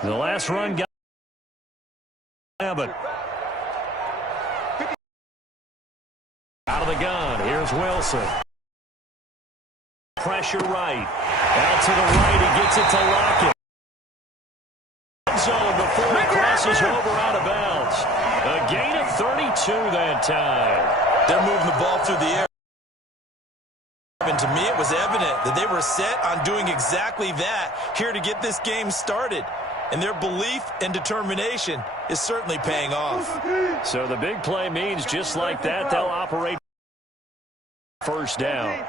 The last run got Abbott. Out of the gun. Here's Wilson. Pressure right. Out to the right. He gets it to Lockett. Zone before he crosses over out of bounds. A gain of 32 that time. They're moving the ball through the air. And to me, it was evident that they were set on doing exactly that here to get this game started. And their belief and determination is certainly paying off. So the big play means just like that, they'll operate first down.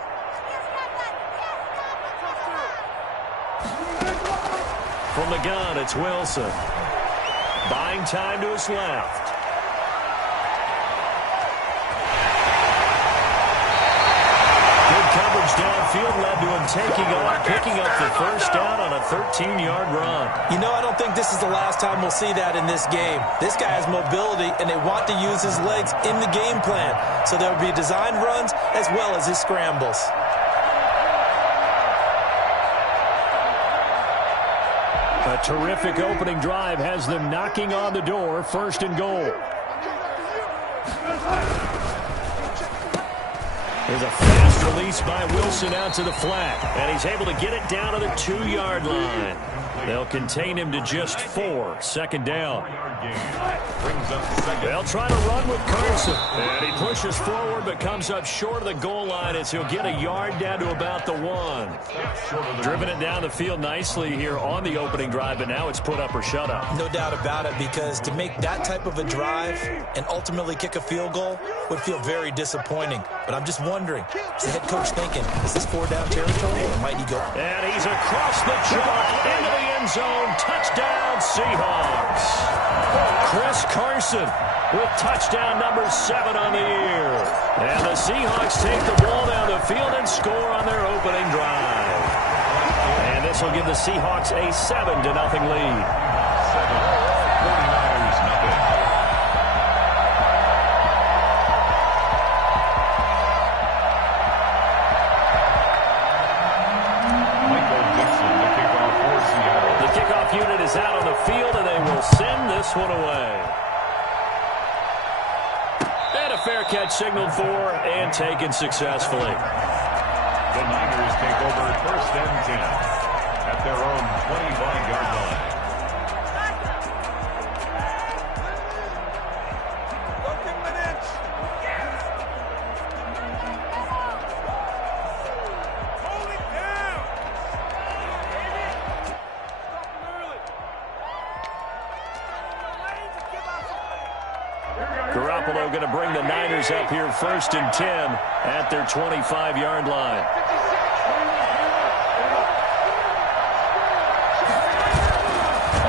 From the gun, it's Wilson. Buying time to his left. Downfield led to him picking up the first down on a 13-yard run. You know, I don't think this is the last time we'll see that in this game. This guy has mobility, and they want to use his legs in the game plan. So there will be designed runs as well as his scrambles. A terrific opening drive has them knocking on the door, first and goal. There's a fast release by Wilson out to the flat, and he's able to get it down to the 2-yard line. They'll contain him to just 4, second down. They'll try to run with Carson, and he pushes forward but comes up short of the goal line as he'll get a yard down to about the 1. Driven it down the field nicely here on the opening drive, but now it's put up or shut up. No doubt about it, because to make that type of a drive and ultimately kick a field goal would feel very disappointing. But I'm just wondering, is the head coach thinking, is this 4-down territory or might he go? And he's across the chalk into the end zone. Touchdown, Seahawks. Chris Carson with touchdown number 7 on the year. And the Seahawks take the ball down the field and score on their opening drive. And this will give the Seahawks a 7-0 lead. 49ers nothing. Michael Dixon, the kickoff for Seattle. The kickoff unit is out on the field, and they will send this one away. And a fair catch signaled for and taken successfully. The Niners take over first and 10 at their own 25-yard line. Garoppolo going to bring the Niners up here first and 10 at their 25-yard line.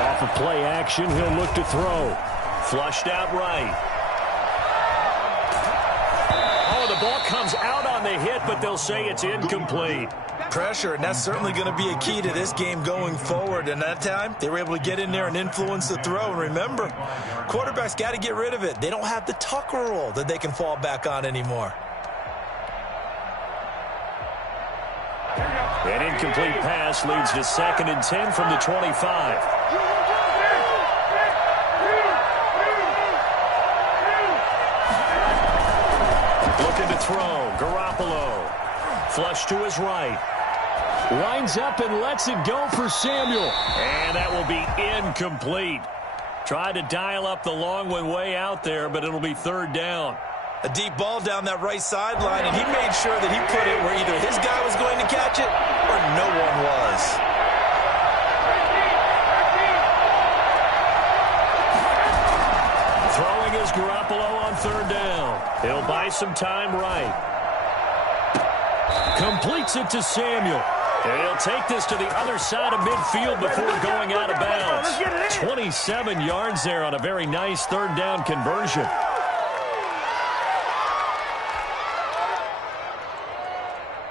Off of play action, he'll look to throw. Flushed out right. Oh, the ball comes out on the hit, but they'll say it's incomplete. Pressure, and that's certainly going to be a key to this game going forward. And that time, they were able to get in there and influence the throw. And remember, quarterbacks got to get rid of it. They don't have the Tucker rule that they can fall back on anymore. An incomplete pass leads to second and 10 from the 25. Looking to throw. Garoppolo. Flush to his right. Lines up and lets it go for Samuel. And that will be incomplete. Tried to dial up the long one way out there, but it'll be third down. A deep ball down that right sideline, and he made sure that he put it where either his guy was going to catch it or no one was. Throwing is Garoppolo on third down. He'll buy some time right. Completes it to Samuel. And he'll take this to the other side of midfield before going out of bounds. 27 yards there on a very nice third down conversion.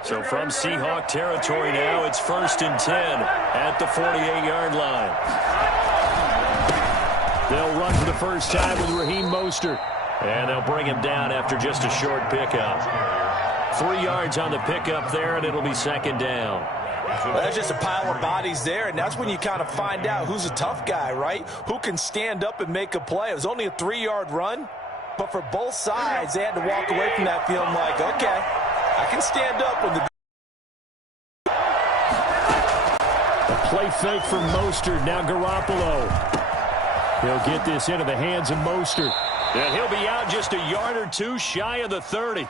So from Seahawk territory now, it's first and 10 at the 48-yard line. They'll run for the first time with Raheem Mostert. And they'll bring him down after just a short pickup. 3 yards on the pickup there, and it'll be second down. Well, that's just a pile of bodies there, and that's when you kind of find out who's a tough guy, right? Who can stand up and make a play. It was only a 3-yard run, but for both sides, they had to walk away from that feeling like, okay, I can stand up when the... Play fake from Mostert. Now Garoppolo. He'll get this into the hands of Mostert. And he'll be out just a yard or two shy of the 30.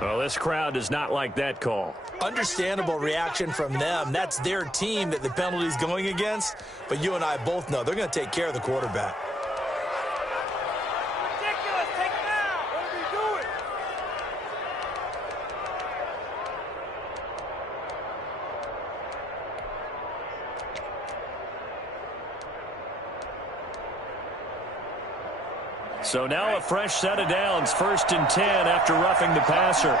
Well, this crowd does not like that call. Understandable reaction from them. That's their team that the penalty's going against. But you and I both know they're going to take care of the quarterback. Ridiculous. Take him out. What are we doing? So now a fresh set of downs, 1st and 10 after roughing the passer.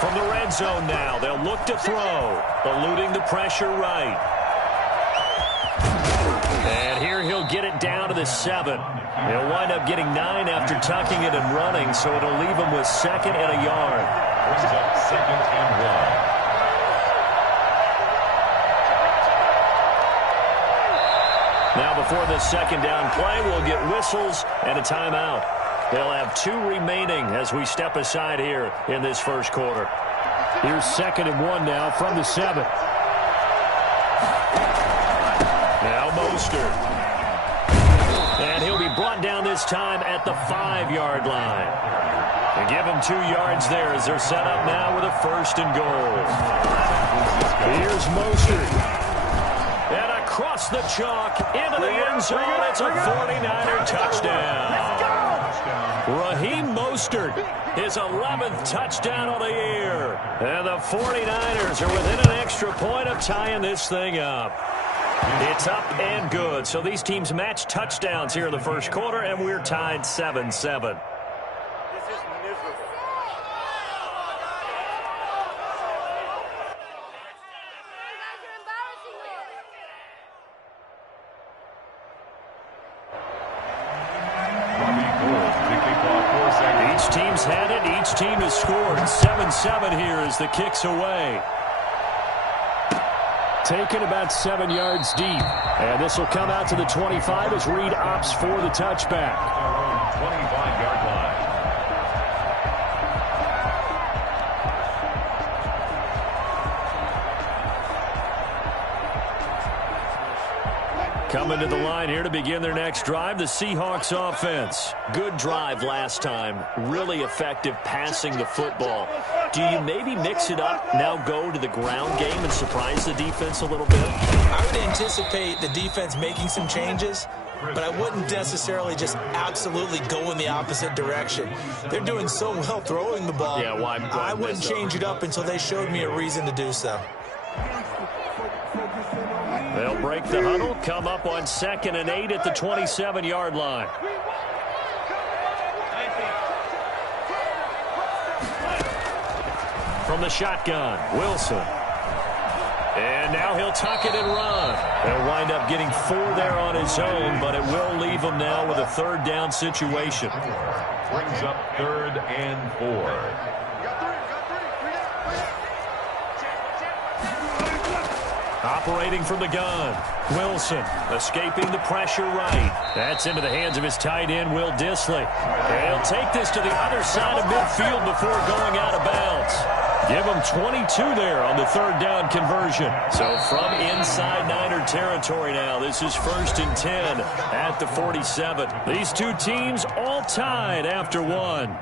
From the red zone now, they'll look to throw, eluding the pressure right. And here he'll get it down to the 7. He'll wind up getting 9 after tucking it and running, so it'll leave him with 2nd and a yard. Brings up 2nd and 1. Now before the 2nd down play, we'll get whistles and a timeout. They'll have 2 remaining as we step aside here in this first quarter. Here's 2nd and 1 now from the 7. Now Mostert. And he'll be brought down this time at the 5-yard line. And give him 2 yards there as they're set up now with a 1st and goal. Here's Mostert. And across the chalk into the end zone. It's a 49er touchdown. Raheem Mostert, his 11th touchdown of the year. And the 49ers are within an extra point of tying this thing up. It's up and good. So these teams match touchdowns here in the first quarter, and we're tied 7-7. Each team's had it. Each team has scored. 7-7 here as the kick's away. Taken about 7 yards deep. And this will come out to the 25 as Reed opts for the touchback. 25-yard line. Coming to the line here to begin their next drive, the Seahawks offense. Good drive last time. Really effective passing the football. Do you maybe mix it up, now go to the ground game and surprise the defense a little bit? I would anticipate the defense making some changes, but I wouldn't necessarily just absolutely go in the opposite direction. They're doing so well throwing the ball. Yeah, why I wouldn't change it up until they showed me a reason to do so. They'll break the huddle, come up on 2nd and 8 at the 27-yard line. From the shotgun, Wilson. And now he'll tuck it and run. He'll wind up getting 4 there on his own, but it will leave him now with a 3rd down situation. Brings up 3rd and 4. Operating from the gun, Wilson escaping the pressure right. That's into the hands of his tight end, Will Dissly. And he'll take this to the other side of midfield before going out of bounds. Give him 22 there on the 3rd down conversion. So from inside Niner territory now, this is 1st and 10 at the 47. These two teams all tied after 1.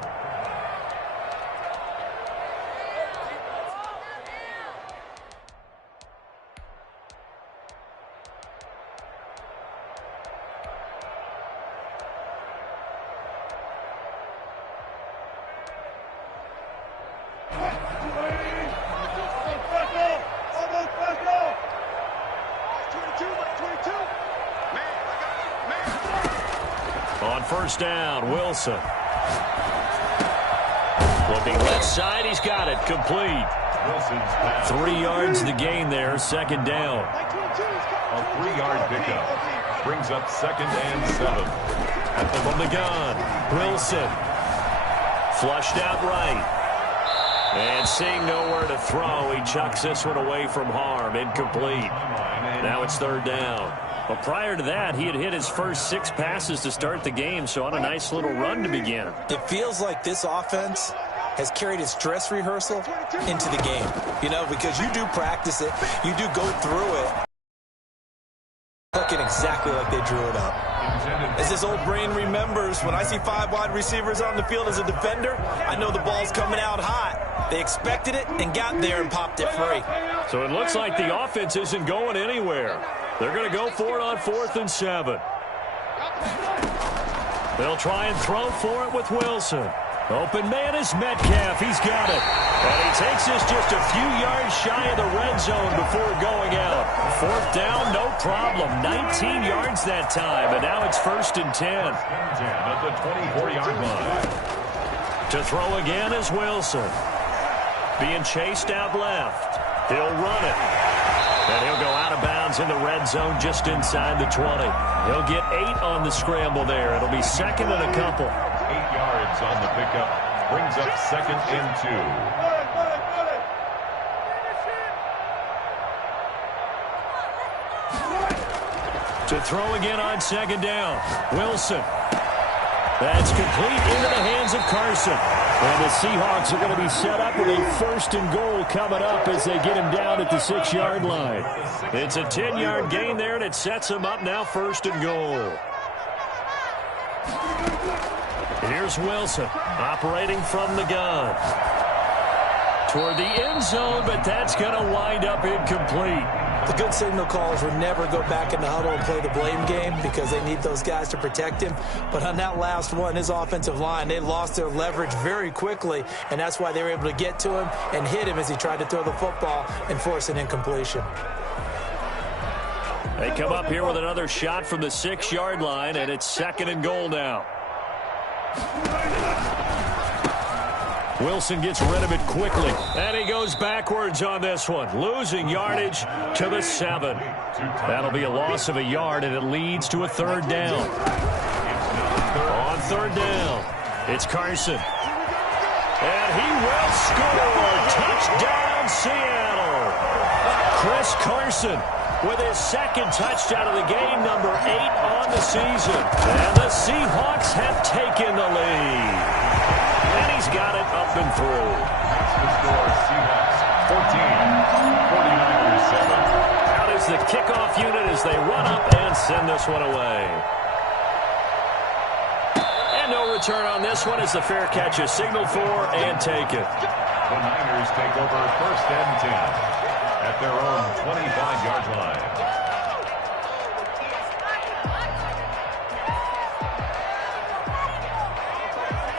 On 1st down, Wilson. Looking left side, he's got it. Complete. 3 yards the gain there, 2nd down. A 3-yard pickup. Brings up 2nd and 7. From the gun, Wilson. Flushed out right. And seeing nowhere to throw, he chucks this one away from harm. Incomplete. Now it's third down. But prior to that, he had hit his first 6 passes to start the game, so on a nice little run to begin. It feels like this offense has carried its dress rehearsal into the game. You know, because you do practice it. You do go through it. Looking exactly like they drew it up. As this old brain remembers, when I see 5 wide receivers on the field as a defender, I know the ball's coming out hot. They expected it and got there and popped it free. So it looks like the offense isn't going anywhere. They're going to go for it on 4th and 7. They'll try and throw for it with Wilson. Open man is Metcalf. He's got it. And he takes this just a few yards shy of the red zone before going out. 4th down, no problem. 19 yards that time. And now it's 1st and 10. At the 24-yard line. To throw again is Wilson. Being chased out left. He'll run it. And he'll go out of bounds in the red zone just inside the 20. He'll get 8 on the scramble there. It'll be 2nd and a couple. 8 yards on the pickup. Brings up 2nd and 2. To throw again on 2nd down. Wilson. That's complete into the hands of Carson. And the Seahawks are going to be set up with a 1st and goal coming up as they get him down at the 6-yard line. It's a 10-yard gain there, and it sets him up now 1st and goal. Here's Wilson operating from the gun. Toward the end zone, but that's going to wind up incomplete. The good signal callers would never go back in the huddle and play the blame game because they need those guys to protect him. But on that last one, his offensive line, they lost their leverage very quickly, and that's why they were able to get to him and hit him as he tried to throw the football and force an incompletion. They come up here with another shot from the 6-yard line, and it's 2nd and goal now. Wilson gets rid of it quickly, and he goes backwards on this one, losing yardage to the 7. That'll be a loss of a yard, and it leads to a 3rd down. On 3rd down, it's Carson. And he will score. Touchdown, Seattle. Chris Carson with his 2nd touchdown of the game, number 8 on the season. And the Seahawks have taken the lead. And he's got it up and through. That's the score. Seahawks 14, 49ers 7. Out is the kickoff unit as they run up and send this one away. And no return on this one as the fair catch is signaled for and taken. The Niners take over 1st and 10 at their own 25-yard line.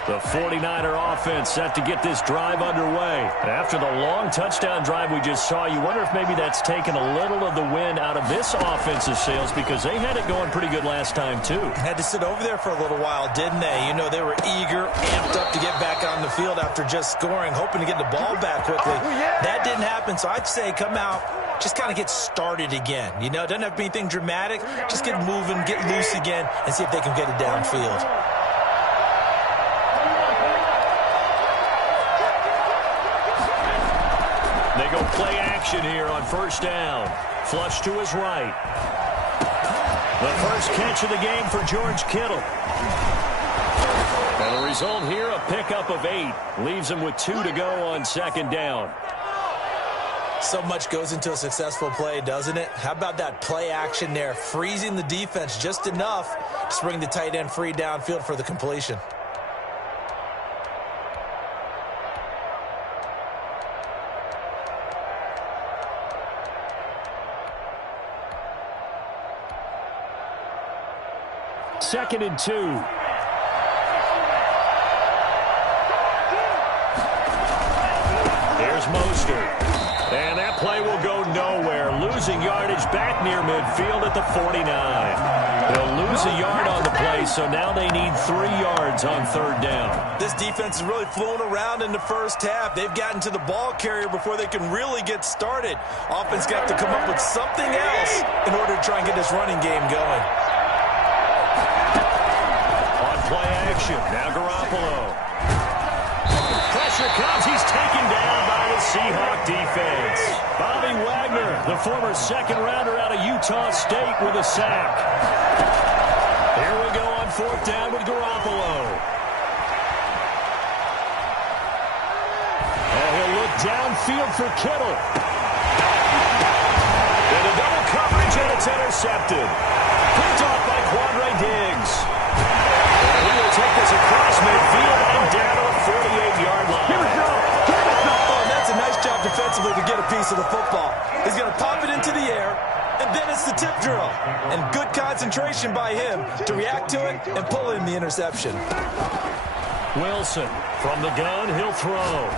The 49er offense set to get this drive underway. After the long touchdown drive we just saw, you wonder if maybe that's taken a little of the wind out of this offensive sails because they had it going pretty good last time, too. Had to sit over there for a little while, didn't they? You know, they were eager, amped up to get back on the field after just scoring, hoping to get the ball back quickly. That didn't happen, so I'd say come out, just kind of get started again. You know, it doesn't have to be anything dramatic. Just get moving, get loose again, and see if they can get it downfield. They go play action here on 1st down. Flush to his right. The first catch of the game for George Kittle. And the result here, a pickup of 8. Leaves him with 2 to go on 2nd down. So much goes into a successful play, doesn't it? How about that play action there? Freezing the defense just enough to bring the tight end free downfield for the completion. Second and 2. Here's Mostert. And that play will go nowhere. Losing yardage back near midfield at the 49. They'll lose a yard on the play, so now they need 3 yards on 3rd down. This defense is really flown around in the first half. They've gotten to the ball carrier before they can really get started. Offense got to come up with something else in order to try and get this running game going. protection. Now Garoppolo. Pressure comes. He's taken down by the Seahawk defense. Bobby Wagner, the former second-rounder out of Utah State, with a sack. Here we go on fourth down with Garoppolo. And he'll look downfield for Kittle. And a double coverage, and it's intercepted. Picked off by Quandre Diggs. And he will take this across midfield and down to the 48-yard line. Here we go. Oh, and that's a nice job defensively to get a piece of the football. He's going to pop it into the air, and then it's the tip drill. And good concentration by him to react to it and pull in the interception. Wilson from the gun, he'll throw.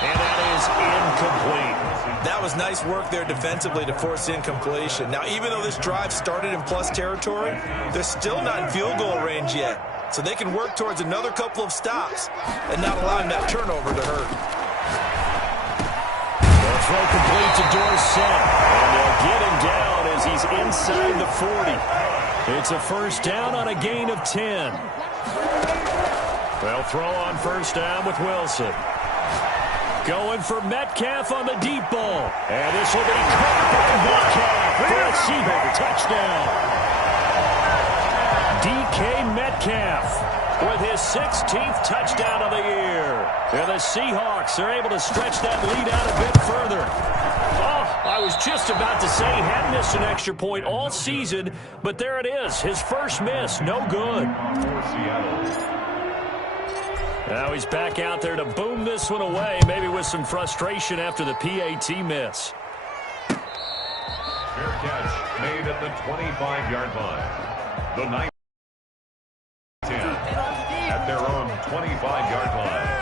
And that is incomplete. That was nice work there defensively to force incompletion. Now, even though this drive started in plus territory, they're still not in field goal range yet. So they can work towards another couple of stops and not allowing that turnover to hurt. The throw complete to Dorsett. And they'll get him down as he's inside the 40. It's a first down on a gain of 10. They'll throw on first down with Wilson. Going for Metcalf on the deep ball. And this will be caught by Metcalf for a Seahawk touchdown. DK Metcalf with his 16th touchdown of the year. And the Seahawks are able to stretch that lead out a bit further. Oh, I was just about to say he hadn't missed an extra point all season, but there it is. His first miss, no good. For Seattle. Now he's back out there to boom this one away, maybe with some frustration after the PAT miss. Fair catch made at the 25-yard line. The 9-10 at their own 25-yard line.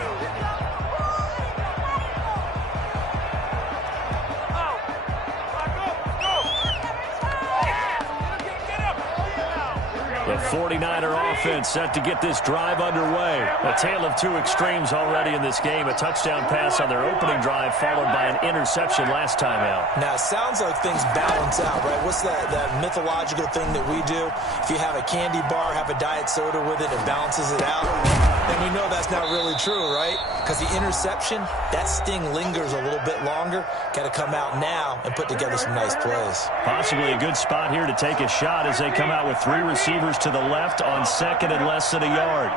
The 49er offense set to get this drive underway. A tale of two extremes already in this game. A touchdown pass on their opening drive followed by an interception last time out. Now, it sounds like things balance out, right? What's that mythological thing that we do? If you have a candy bar, have a diet soda with it, it balances it out. And we know that's not really true, right? Because the interception, that sting lingers a little bit longer. Got to come out now and put together some nice plays. Possibly a good spot here to take a shot as they come out with three receivers to the left on second and less than a yard.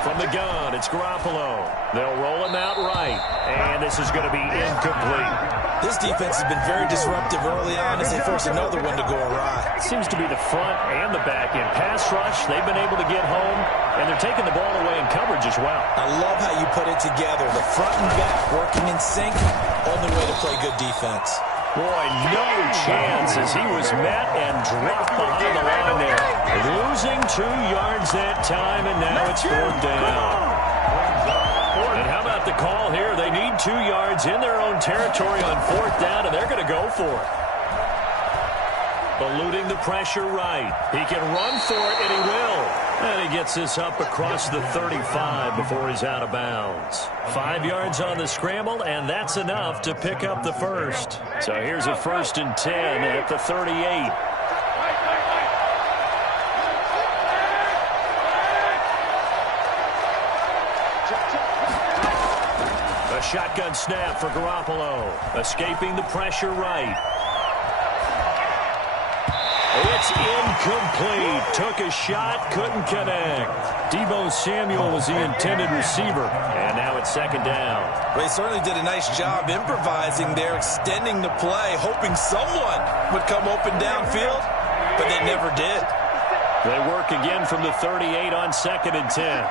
From the gun, it's Garoppolo. They'll roll him out right, and this is going to be incomplete. This defense has been very disruptive early on as they force another one to go awry. It seems to be the front and the back end. Pass rush, they've been able to get home, and they're taking the ball away in coverage as well. I love how you put it together. The front and back working in sync, only way to play good defense. Boy, no chance as he was met and dropped behind the line there. Losing 2 yards that time, and now it's fourth down. And how about the call here? They need 2 yards in their own territory on fourth down, and they're going to go for it. Eluding the pressure right. He can run for it, and he will. And he gets this up across the 35 before he's out of bounds. 5 yards on the scramble, and that's enough to pick up the first. So here's a 1st and 10 at the 38. A shotgun snap for Garoppolo. Escaping the pressure right. It's incomplete. Took a shot, couldn't connect. Deebo Samuel was the intended receiver. And now it's second down. They certainly did a nice job improvising there, extending the play, hoping someone would come open downfield, but they never did. They work again from the 38 on 2nd and 10.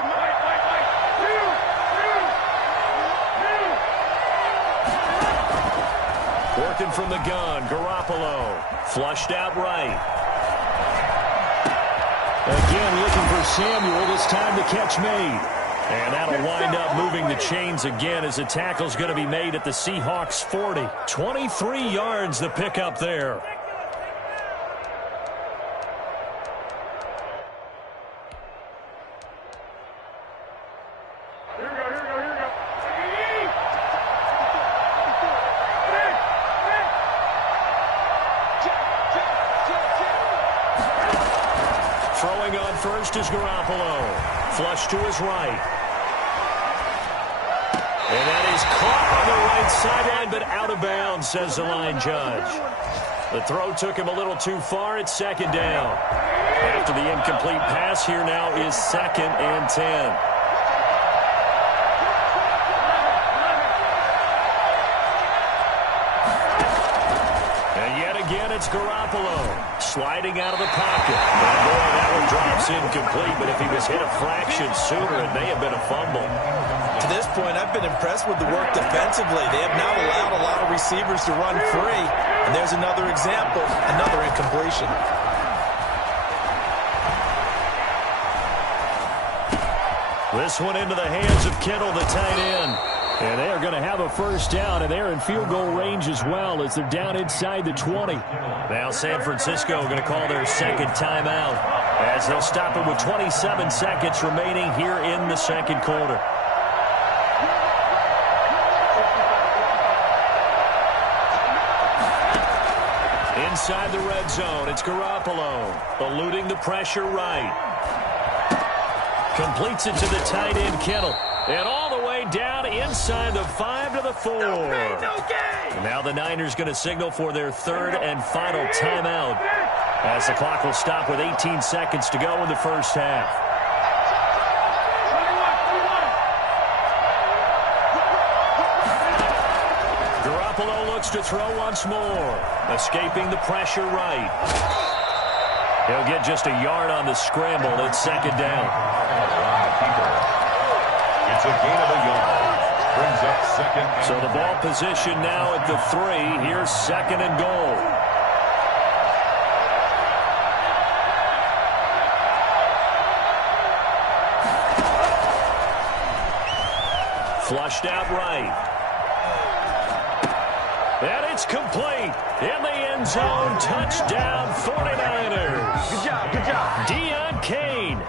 Working from the gun, Garoppolo. Flushed out right. Again looking for Samuel, this time the catch made. And that'll wind up moving the chains again as the tackle's going to be made at the Seahawks 40. 23 yards the pickup there. Throwing on first is Garoppolo. Flush to his right. And that is caught on the right sideline, but out of bounds, says the line judge. The throw took him a little too far. It's second down. After the incomplete pass, here now is 2nd and 10. Again, it's Garoppolo sliding out of the pocket. And boy, that one drops incomplete, but if he was hit a fraction sooner, it may have been a fumble. To this point, I've been impressed with the work defensively. They have not allowed a lot of receivers to run free. And there's another example, another incompletion. This one into the hands of Kittle, the tight end. And they are going to have a first down, and they're in field goal range as well as they're down inside the 20. Now San Francisco going to call their second timeout as they'll stop it with 27 seconds remaining here in the second quarter. Inside the red zone, it's Garoppolo eluding the pressure right. Completes it to the tight end, Kittle. And all the way down inside the 5 to the 4. Now the Niners going to signal for their third and final timeout as the clock will stop with 18 seconds to go in the first half. Garoppolo looks to throw once more, escaping the pressure right. He'll get just a yard on the scramble. It's second down. It's a gain of a yard. Brings up second. So the ball position now at the 3. Here's second and goal. Flushed out right. And it's complete. In the end zone. Touchdown 49ers. Good job, good job. Deon Cain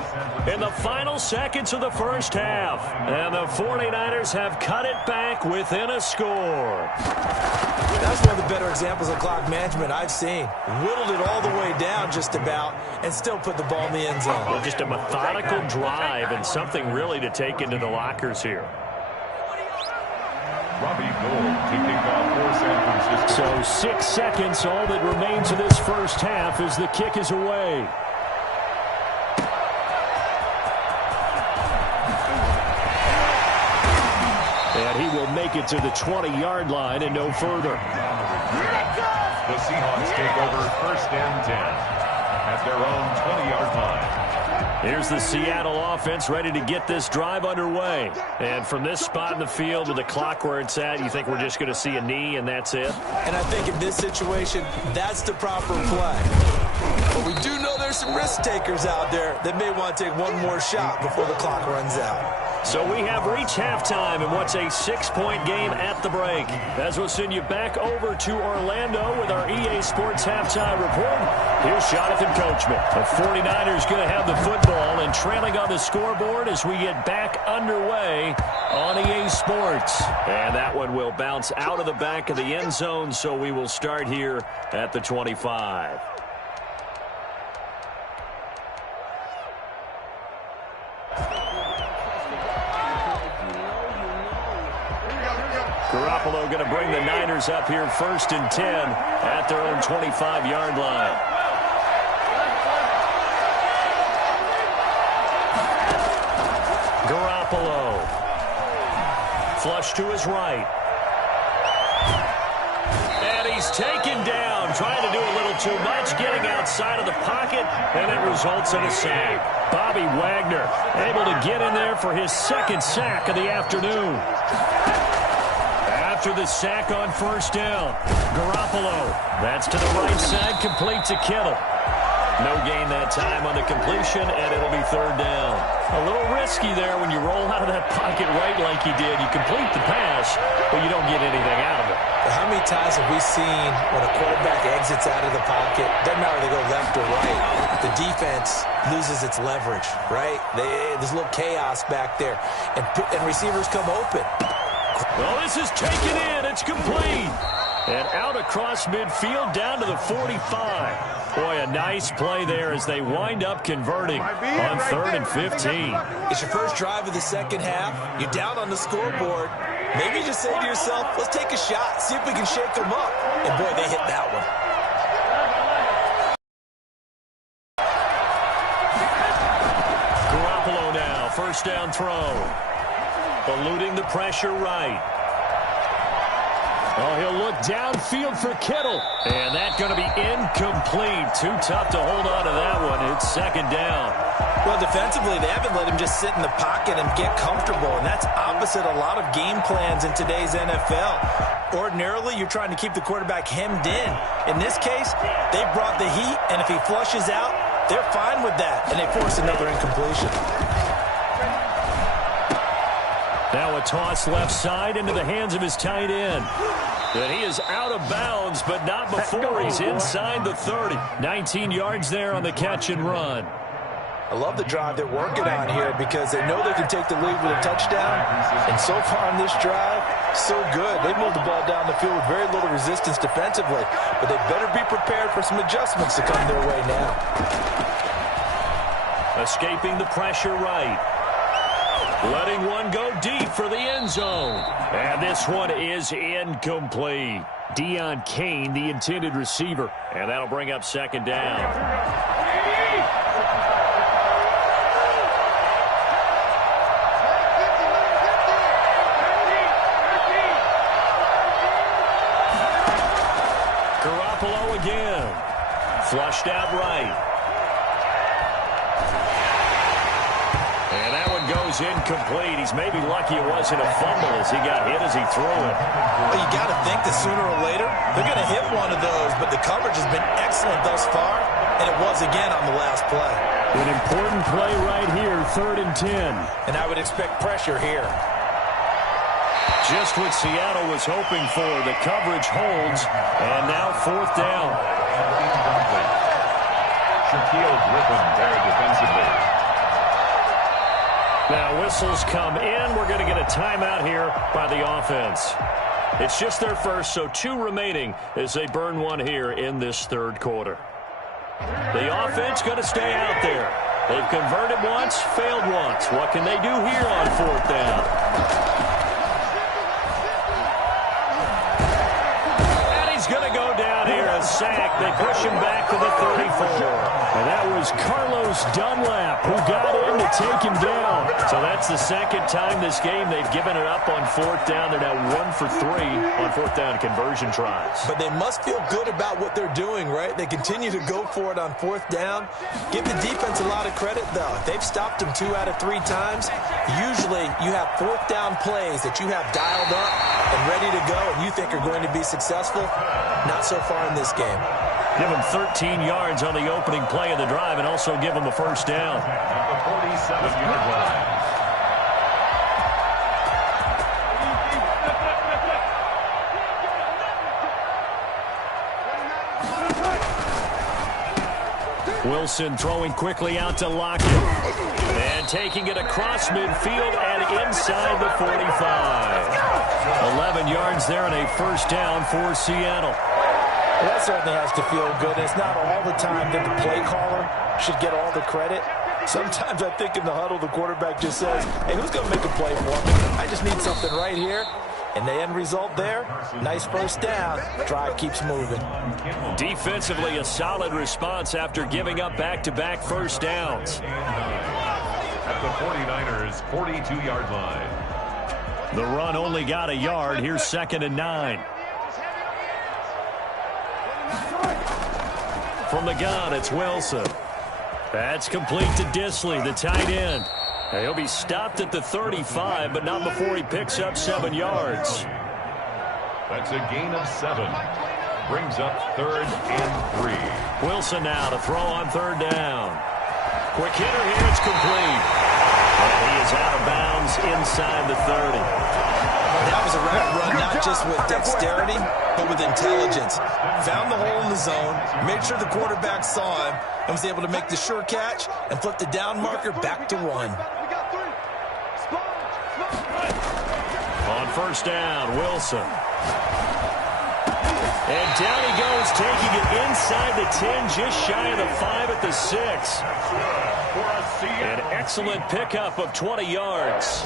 in the final seconds of the first half. And the 49ers have cut it back within a score. That's one of the better examples of clock management I've seen. Whittled it all the way down just about and still put the ball in the end zone. Well, just a methodical drive and something really to take into the lockers here. Robbie Gould to kick off for San Francisco. So 6 seconds, all that remains of this first half as the kick is away. And he will make it to the 20-yard line and no further. The Seahawks take over first and 10 at their own 20-yard line. Here's the Seattle offense ready to get this drive underway. And from this spot in the field with the clock where it's at, you think we're just going to see a knee and that's it? And I think in this situation, that's the proper play. But we do know there's some risk takers out there that may want to take one more shot before the clock runs out. So we have reached halftime in what's a 6-point game at the break. As we'll send you back over to Orlando with our EA Sports Halftime Report. Here's Jonathan Coachman. The 49ers going to have the football and trailing on the scoreboard as we get back underway on EA Sports. And that one will bounce out of the back of the end zone, so we will start here at the 25. Garoppolo going to bring the Niners up here first and 10 at their own 25-yard line. Garoppolo. Flush to his right. And he's taken down, trying to do a little too much, getting outside of the pocket, and it results in a sack. Bobby Wagner able to get in there for his second sack of the afternoon. After the sack on first down, Garoppolo. That's to the right side, complete to Kittle. No gain that time on the completion, and it'll be third down. A little risky there when you roll out of that pocket right like you did. You complete the pass, but you don't get anything out of it. How many times have we seen when a quarterback exits out of the pocket, doesn't matter if they go left or right, the defense loses its leverage, right? There's a little chaos back there, and receivers come open. Well, this is taken in. It's complete. And out across midfield down to the 45. Boy, a nice play there as they wind up converting on 3rd and 15. It's your first drive of the second half. You're down on the scoreboard. Maybe you just say to yourself, let's take a shot, see if we can shake them up. And boy, they hit that one. Garoppolo now, first down throw. Eluding the pressure right. Oh, he'll look downfield for Kittle. And that's going to be incomplete. Too tough to hold on to that one. It's second down. Well, defensively, they haven't let him just sit in the pocket and get comfortable, and that's opposite a lot of game plans in today's NFL. Ordinarily, you're trying to keep the quarterback hemmed in. In this case, they brought the heat, and if he flushes out, they're fine with that, and they force another incompletion. Now a toss left side into the hands of his tight end. And he is out of bounds, but not before he's inside the 30. 19 yards there on the catch and run. I love the drive they're working on here because they know they can take the lead with a touchdown. And so far on this drive, so good. They moved the ball down the field with very little resistance defensively. But they better be prepared for some adjustments to come their way now. Escaping the pressure right. Letting one go deep for the end zone. And this one is incomplete. Deon Cain, the intended receiver. And that'll bring up second down. Again. Flushed out right. And that one goes incomplete. He's maybe lucky it wasn't a fumble as he got hit as he threw it. Well, you got to think that sooner or later they're going to hit one of those, but the coverage has been excellent thus far, and it was again on the last play. An important play right here, 3rd and 10. And I would expect pressure here. Just what Seattle was hoping for. The coverage holds, and now 4th down. Shaquille Griffin there defensively. Now whistles come in. We're going to get a timeout here by the offense. It's just their first, so 2 remaining as they burn one here in this 3rd quarter. The offense going to stay out there. They've converted once, failed once. What can they do here on 4th down? Going to go down here, a sack. They push him back to the 34. And that was Carlos Dunlap who got in to take him down. So that's the second time this game they've given it up on 4th down. They're now 1 for 3 on 4th down conversion tries. But they must feel good about what they're doing, right? They continue to go for it on 4th down. Give the defense a lot of credit, though. They've stopped them 2 out of 3 times. Usually you have 4th down plays that you have dialed up and ready to go and you think are going to be successful. Not so far in this game. Give him 13 yards on the opening play of the drive and also give him a first down. At the 47-yard line. Wilson throwing quickly out to Lockett. And taking it across midfield and inside the 45. 11 yards there and a first down for Seattle. Well, that certainly has to feel good. It's not all the time that the play caller should get all the credit. Sometimes I think in the huddle, the quarterback just says, hey, who's going to make a play for me? I just need something right here. And the end result there, nice first down. Drive keeps moving. Defensively, a solid response after giving up back-to-back first downs. At the 49ers' 42-yard line. The run only got a yard. Here's 2nd and 9. From the gun, it's Wilson. That's complete to Disley, the tight end. And he'll be stopped at the 35, but not before he picks up 7 yards. That's a gain of 7. Brings up 3rd and 3. Wilson now to throw on 3rd down. Quick hitter here, it's complete. And he is out of bounds inside the 30. That was a rapid run, not just with dexterity, but with intelligence. Found the hole in the zone, made sure the quarterback saw him, and was able to make the sure catch and flip the down marker back to 1. On first down, Wilson. And down he goes, taking it inside the 10, just shy of the 5 at the 6. An excellent pickup of 20 yards.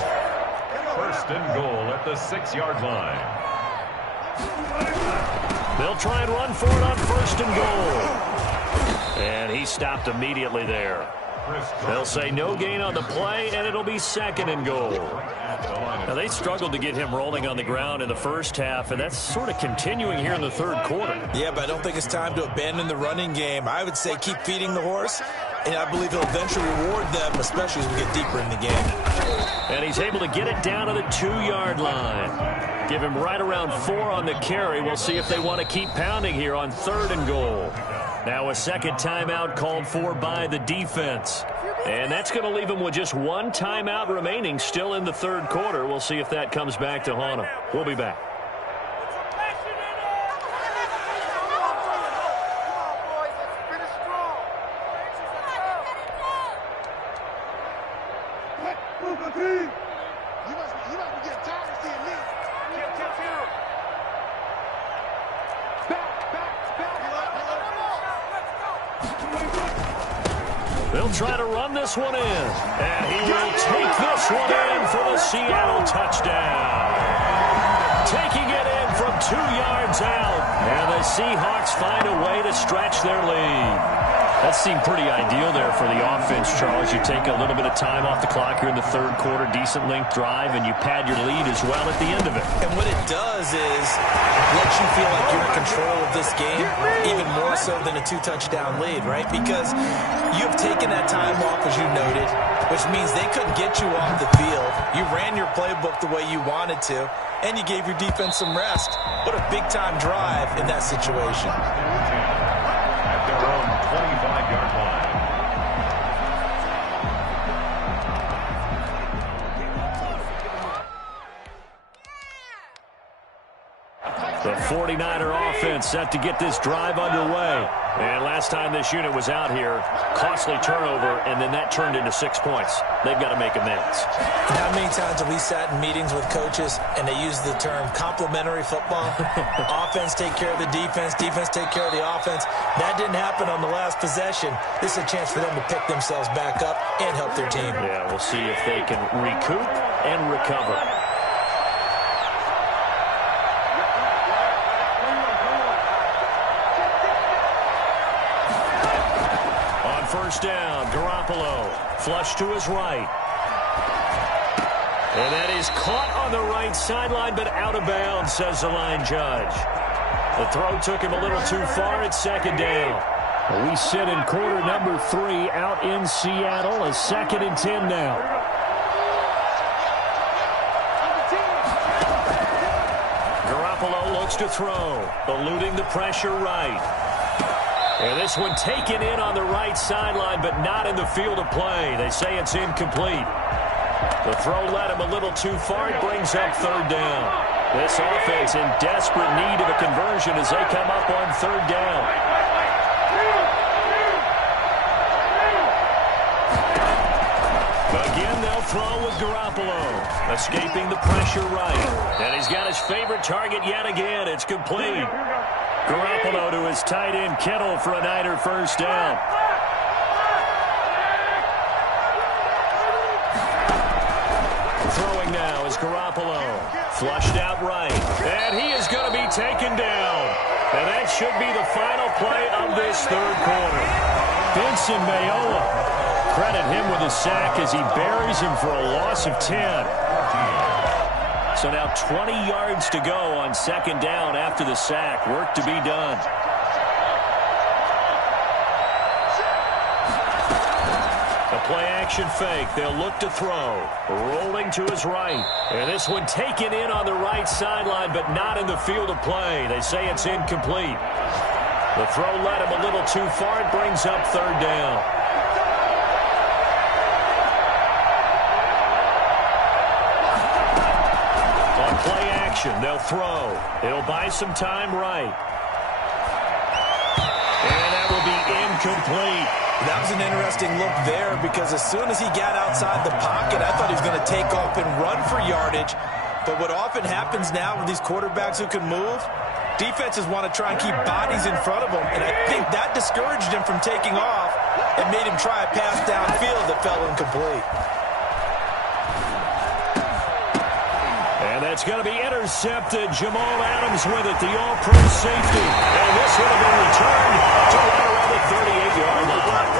First and goal at the 6-yard line. They'll try and run for it on first and goal. And he stopped immediately there. They'll say no gain on the play, and it'll be second and goal. Now, they struggled to get him rolling on the ground in the first half, and that's sort of continuing here in the third quarter. Yeah, but I don't think it's time to abandon the running game. I would say keep feeding the horse, and I believe he'll eventually reward them, especially as we get deeper in the game. And he's able to get it down to the 2-yard line. Give him right around 4 on the carry. We'll see if they want to keep pounding here on third and goal. Now a second timeout called for by the defense. And that's going to leave him with just one timeout remaining still in the third quarter. We'll see if that comes back to haunt him. We'll be back. They'll try to run this one in. And he will take this one in for the Seattle touchdown. Taking it in from 2 yards out. And the Seahawks find a way to stretch their lead. That seemed pretty ideal there for the offense, Charles. You take a little bit of time off the clock here in the third quarter, decent length drive, and you pad your lead as well at the end of it. And what it does is lets you feel like you're in control of this game, even more so than a 2-touchdown lead, right? Because you've taken that time off, as you noted, which means they couldn't get you off the field. You ran your playbook the way you wanted to, and you gave your defense some rest. What a big-time drive in that situation. At their own 25-yard line. The 49er offense set to get this drive underway. And last time this unit was out here, costly turnover, and then that turned into 6 points. They've got to make amends. How many times have we sat in meetings with coaches and they use the term complementary football? Offense take care of the defense, defense take care of the offense. That didn't happen on the last possession. This is a chance for them to pick themselves back up and help their team. Yeah, we'll see if they can recoup and recover. First down, Garoppolo, flush to his right. And that is caught on the right sideline, but out of bounds, says the line judge. The throw took him a little too far at second down. We sit in quarter number 3 out in Seattle, a 2nd and 10 now. Garoppolo looks to throw, eluding the pressure right. And this one taken in on the right sideline, but not in the field of play. They say it's incomplete. The throw led him a little too far. It brings up third down. This offense in desperate need of a conversion as they come up on third down. Again, they'll throw with Garoppolo, escaping the pressure right. And he's got his favorite target yet again. It's complete. Garoppolo to his tight end, Kittle, for a Niner first down. Throwing now is Garoppolo. Flushed out right. And he is going to be taken down. And that should be the final play of this third quarter. Vincent Mayowa. Credit him with a sack as he buries him for a loss of 10. So now 20 yards to go on second down after the sack. Work to be done. A play-action fake. They'll look to throw. Rolling to his right. And this one taken in on the right sideline, but not in the field of play. They say it's incomplete. The throw led him a little too far. It brings up third down. Play action. They'll throw. It'll buy some time right. And that will be incomplete. That was an interesting look there because as soon as he got outside the pocket, I thought he was going to take off and run for yardage. But what often happens now with these quarterbacks who can move, Defenses want to try and keep bodies in front of them, and I think that discouraged him from taking off and made him try a pass downfield that fell incomplete. And that's going to be intercepted. Jamal Adams with it, the all-pro safety. And this would have been returned to right around the 38-yard line.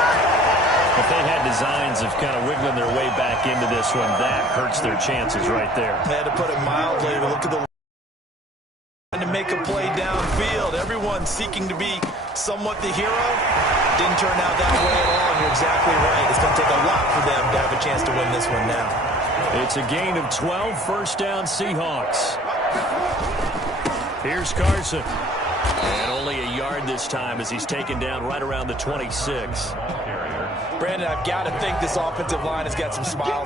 If they had designs of kind of wiggling their way back into this one, that hurts their chances right there. I had to put it mildly. Look at the line to make a play downfield. Everyone seeking to be somewhat the hero. Didn't turn out that way at all, and you're exactly right. It's going to take a lot for them to have a chance to win this one now. It's a gain of 12, first down Seahawks. Here's Carson. And only a yard this time as he's taken down right around the 26. Brandon, I've got to think this offensive line has got some smiles